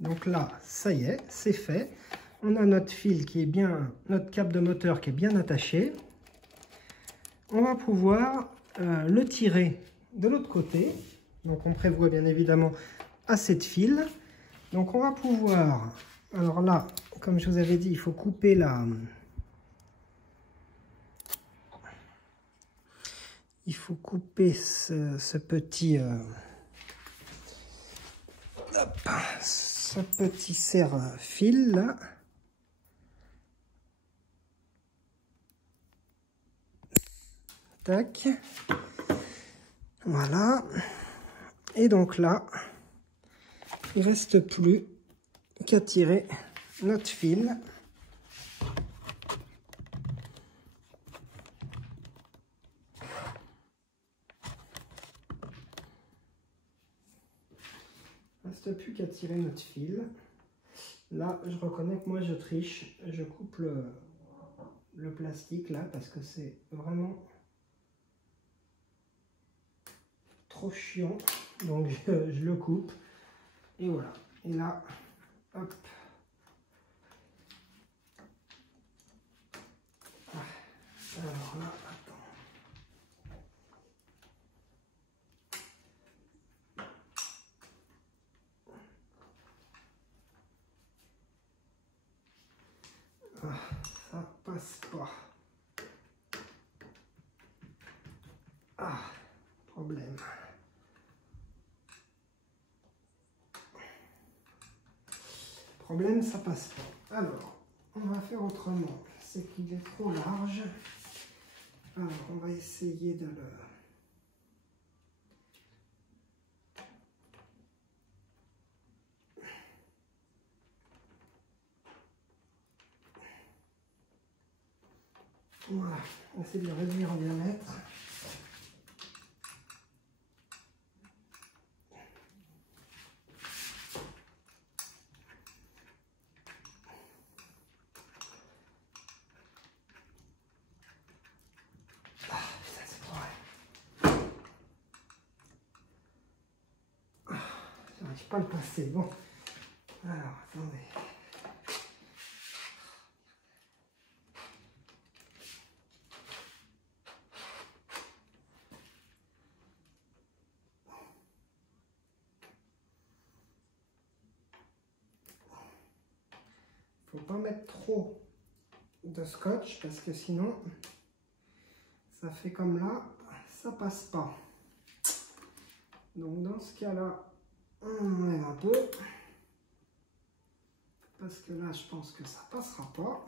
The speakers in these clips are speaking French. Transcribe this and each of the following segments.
Donc là, ça y est, c'est fait. On a notre fil qui est bien, notre câble de moteur qui est bien attaché. On va pouvoir le tirer de l'autre côté. Donc on prévoit bien évidemment assez de fil. Donc on va pouvoir, alors là, comme je vous avais dit, il faut couper la... Il faut couper ce petit... hop, ce petit serre-fil là. Tac. Voilà. Et donc là, il ne reste plus qu'à tirer notre fil. Il ne reste plus qu'à tirer notre fil. Là, je reconnais que moi je triche. Je coupe le plastique là parce que c'est vraiment trop chiant. Donc je le coupe. Et voilà. Et là, hop. Alors là, attends. Ah, ça passe pas. Ah, problème. Problème, ça passe pas. Alors, on va faire autrement. C'est qu'il est trop large. Alors, on va essayer de le... Voilà, on essaie de le réduire en diamètre. Ah, ça c'est pas vrai. Ah, j'arrive pas à le passer. Bon, alors, attendez. Faut pas mettre trop de scotch parce que sinon ça fait comme là, ça passe pas. Donc dans ce cas-là, on enlève un peu parce que là je pense que ça passera pas.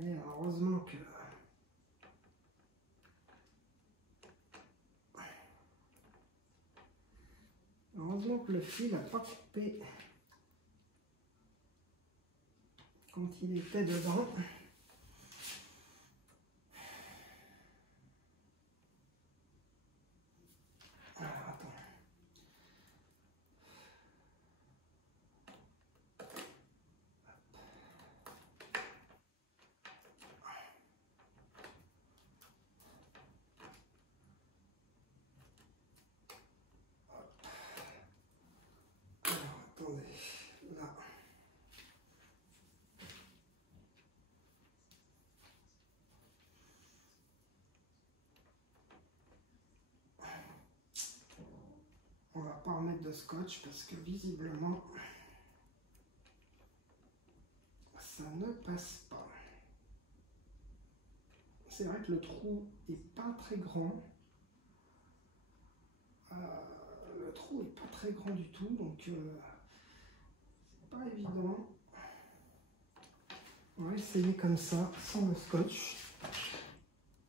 Et heureusement que le fil n'a pas coupé quand il était dedans. Alors, attends. Alors, attendez, là. On va pas remettre de scotch parce que visiblement ça ne passe pas. C'est vrai que le trou est pas très grand. Le trou est pas très grand du tout, donc c'est pas évident. On va essayer comme ça, sans le scotch.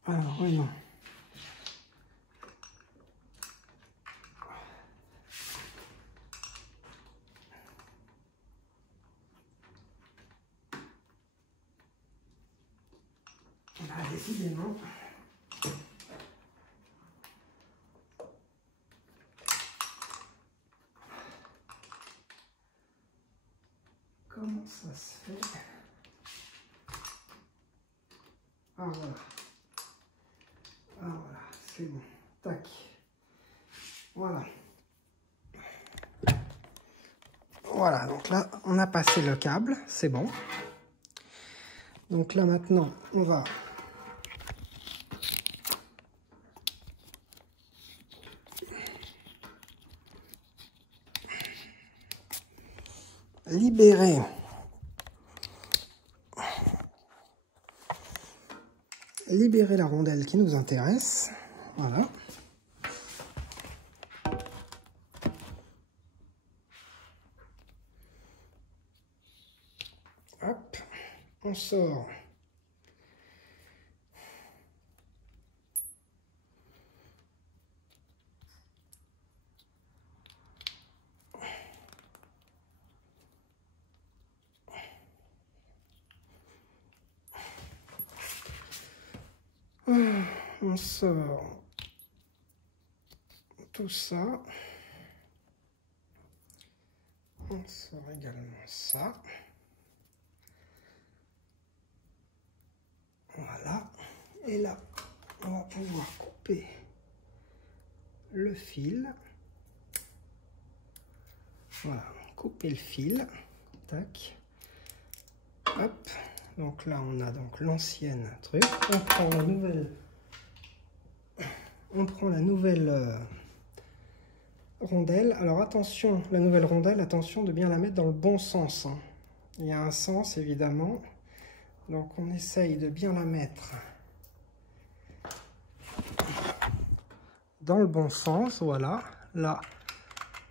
Alors, voyons. Là, décidément. Comment ça se fait? Ah voilà. Ah voilà, c'est bon. Tac. Voilà. Voilà, donc là, on a passé le câble, c'est bon. Donc là, maintenant, on va libérer la rondelle qui nous intéresse. Voilà. Hop, on sort on sort tout ça. On sort également ça. Voilà. Et là, on va pouvoir couper le fil. Voilà, couper le fil. Tac. Hop. Donc là, on a donc l'ancienne truc. On prend la nouvelle. On prend la nouvelle rondelle. Alors attention, la nouvelle rondelle, attention de bien la mettre dans le bon sens. Hein. Il y a un sens évidemment. Donc on essaye de bien la mettre dans le bon sens. Voilà. Là,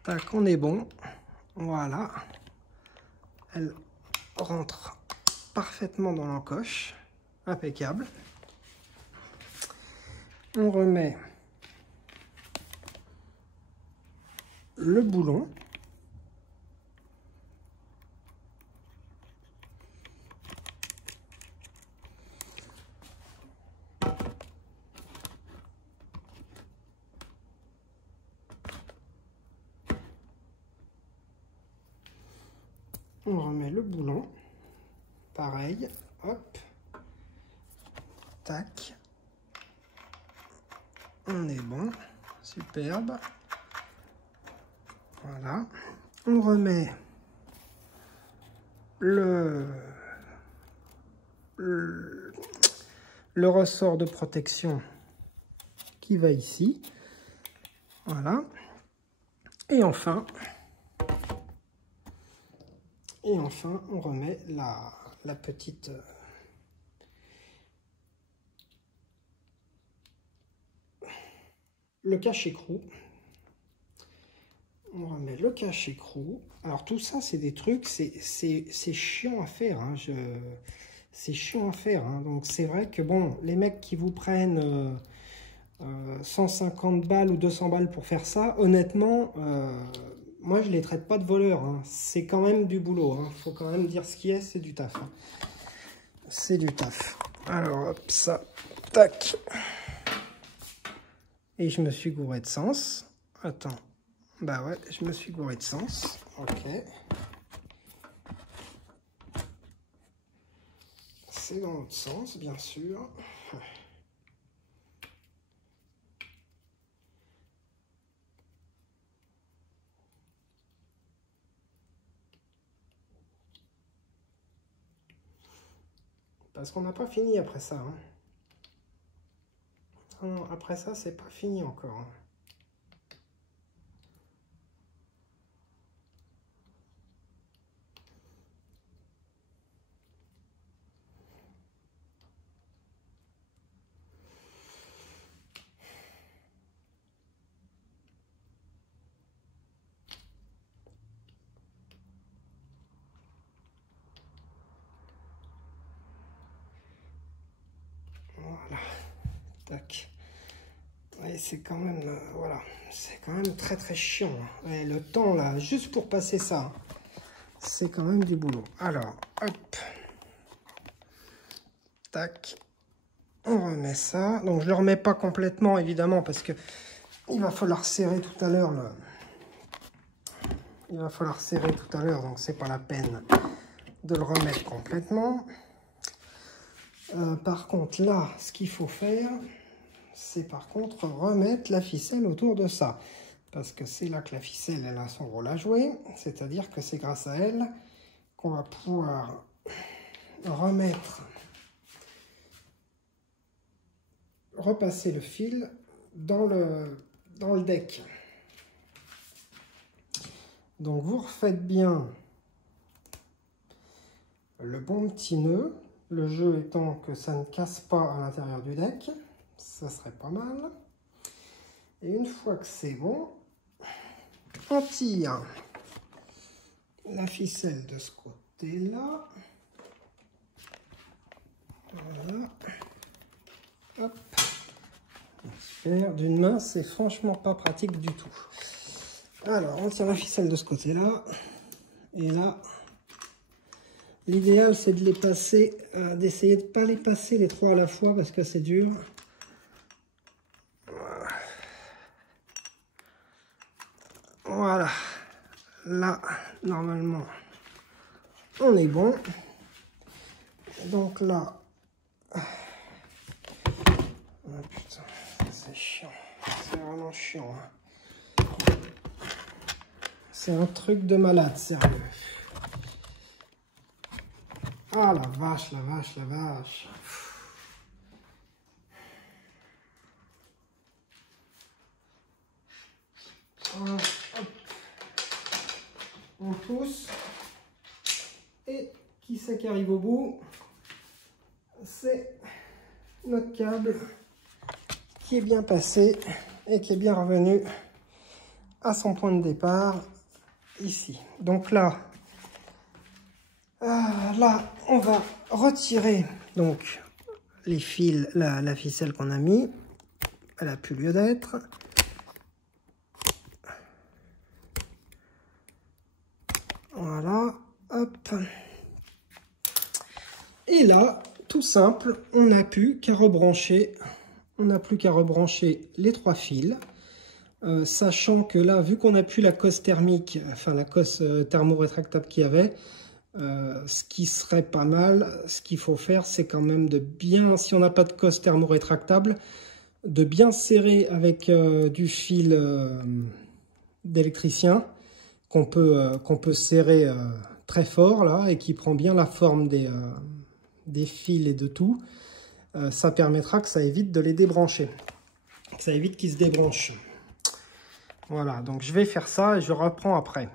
tac, on est bon. Voilà. Elle rentre parfaitement dans l'encoche. Impeccable. On remet le boulon. On remet le boulon. Pareil. Hop. Tac. On est bon. Superbe. Voilà. On remet le ressort de protection qui va ici. Voilà. Et enfin, on remet la petite... le cache-écrou. On remet le cache-écrou. Alors tout ça, c'est des trucs, c'est chiant à faire. Hein. C'est chiant à faire. Hein. Donc c'est vrai que bon, les mecs qui vous prennent 150 balles ou 200 balles pour faire ça, honnêtement, moi je les traite pas de voleurs. Hein. C'est quand même du boulot. Hein. Faut quand même dire ce qui est, c'est du taf. Hein. C'est du taf. Alors hop, ça, tac. Et je me suis gouré de sens. Attends. Bah ouais, je me suis gouré de sens. Ok. C'est dans l'autre sens, bien sûr. Parce qu'on n'a pas fini après ça. Hein. Non, après ça, c'est pas fini encore. Hein. Voilà. Tac. Et c'est quand même, voilà, c'est quand même très très chiant. Hein. Et le temps là, juste pour passer ça, c'est quand même du boulot. Alors, hop, tac, on remet ça. Donc je le remets pas complètement évidemment parce que il va falloir serrer tout à l'heure. Il va falloir serrer tout à l'heure, donc c'est pas la peine de le remettre complètement. Par contre là, ce qu'il faut faire, c'est par contre remettre la ficelle autour de ça. parce que c'est là que la ficelle elle a son rôle à jouer, c'est-à-dire que c'est grâce à elle qu'on va pouvoir repasser le fil dans le deck. Donc vous refaites bien le bon petit nœud, le jeu étant que ça ne casse pas à l'intérieur du deck, ça serait pas mal. Et une fois que c'est bon, on tire la ficelle de ce côté-là. Voilà. Hop. Super. D'une main, c'est franchement pas pratique du tout. Alors, on tire la ficelle de ce côté-là. Et là, l'idéal, c'est de les passer, d'essayer de ne pas les passer les trois à la fois parce que c'est dur. Voilà. Là, normalement, on est bon. Donc là, oh putain, c'est chiant. C'est vraiment chiant. Hein. C'est un truc de malade, sérieux. Ah la vache, la vache, la vache. Hop. On pousse. Et qui c'est qui arrive au bout? C'est notre câble qui est bien passé et qui est bien revenu à son point de départ ici. Donc là, on va retirer donc les fils, la ficelle qu'on a mis. Elle n'a plus lieu d'être. Voilà, hop. Et là, tout simple, on n'a plus qu'à rebrancher. On n'a plus qu'à rebrancher les trois fils. Sachant que là, vu qu'on n'a plus la cosse thermique, enfin la cosse thermorétractable qu'il y avait, ce qui serait pas mal, ce qu'il faut faire, c'est quand même de bien, si on n'a pas de cosse thermorétractable, de bien serrer avec du fil d'électricien qu'on peut serrer très fort là et qui prend bien la forme des fils et de tout. Ça permettra que ça évite de les débrancher, que ça évite qu'ils se débranchent. Voilà, donc je vais faire ça et je reprends après.